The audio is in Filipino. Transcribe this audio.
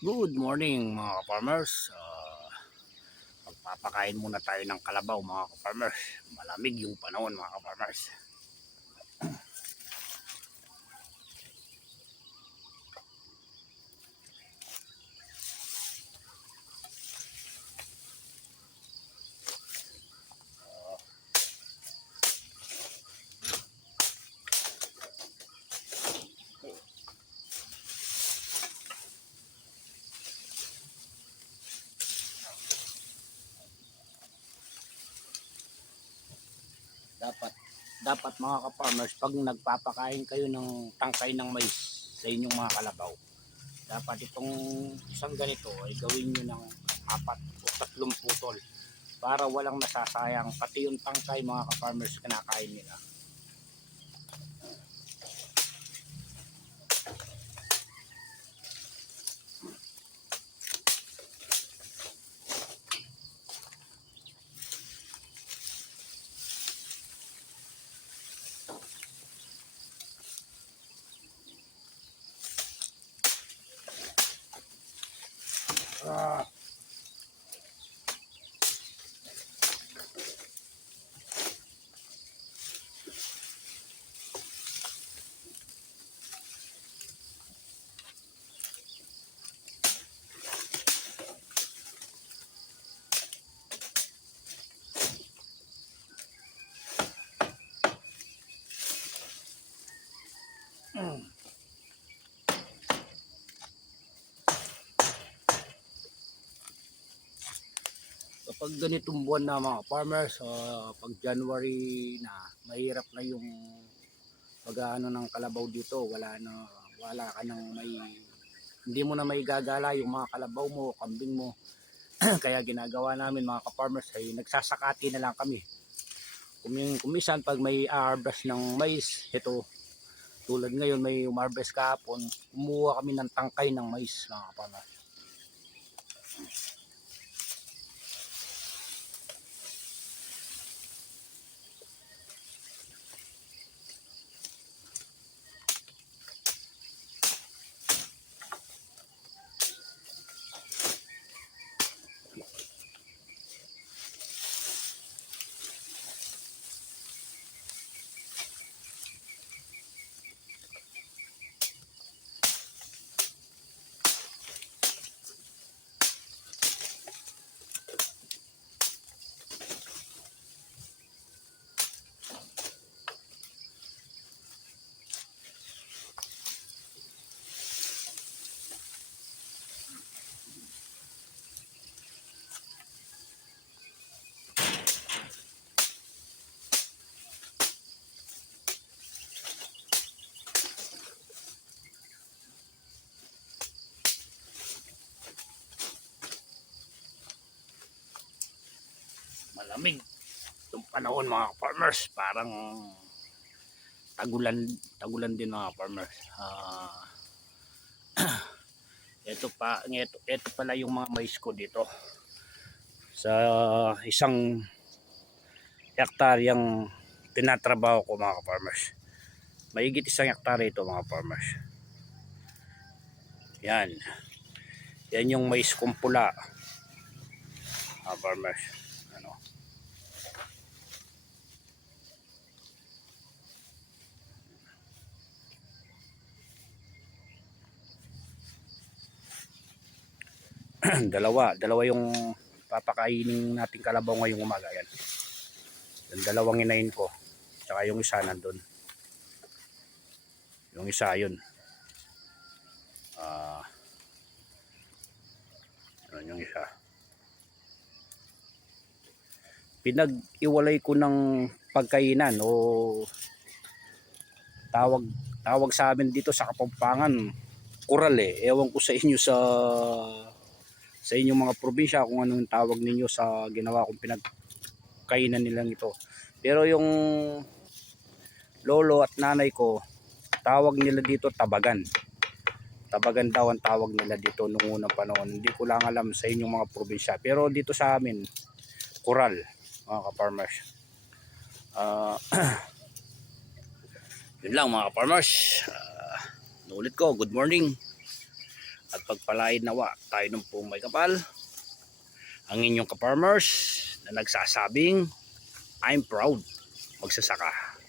Good morning mga ka-farmers. Uh, magpapakain muna tayo ng kalabaw mga ka-farmers. Malamig yung panahon mga ka-farmers. Dapat dapat mga ka-farmers pag nagpapakain kayo ng tangkay ng mais sa inyong mga kalabaw. Dapat itong isang ganito ay gawin nyo ng apat o tatlong putol para walang nasasayang pati yung tangkay mga ka-farmers kinakain nila. Ah. Kapag ganitong buwan na mga farmers, ah, pag January na, mahirap na yung pag-ano ng kalabaw dito, wala na wala ka nang may hindi mo na may gagala yung mga kalabaw mo, kambing mo. Kaya ginagawa namin mga ka-farmers ay nagsasakati na lang kami. Kung kumisan pag may harvest ng mais, ito tulad ngayon may harvest kahapon, kumuha kami ng tangkay ng mais mga ka-farmers. Malamig. Yung panahon mga farmers parang tagulan tagulan din mga farmers. Ah ito pa ito, ito pala yung mga mais ko dito. Sa isang hektaryang tinatrabaho ko mga farmers. Maigit isang hektare ito mga farmers. Yan. Yan yung mais kong pula mga farmers dalawa, dalawa yung papakainin nating kalabaw ngayong umaga yan. Yung dalawang inain ko. Tsaka yung isa nandun. Yung isa yun. Ah. yun yung isa. Pinag-iwalay ko ng pagkainan o tawag tawag sa amin dito sa Kapampangan kural eh. Ewan ko sa inyo sa sa inyong mga probinsya kung anong tawag ninyo sa ginawa kong pinagkainan nilang ito. Pero yung lolo at nanay ko, tawag nila dito tabagan. Tabagan daw ang tawag nila dito nung unang panahon. Hindi ko lang alam sa inyong mga probinsya. Pero dito sa amin, kural, mga ka-farmers. Ah, yun lang mga ka-farmers. Uh, ulit ko, good morning. At pagpalain nawa tayo ng pong may kapal ang inyong ka-farmers na nagsasabing I'm proud magsasaka.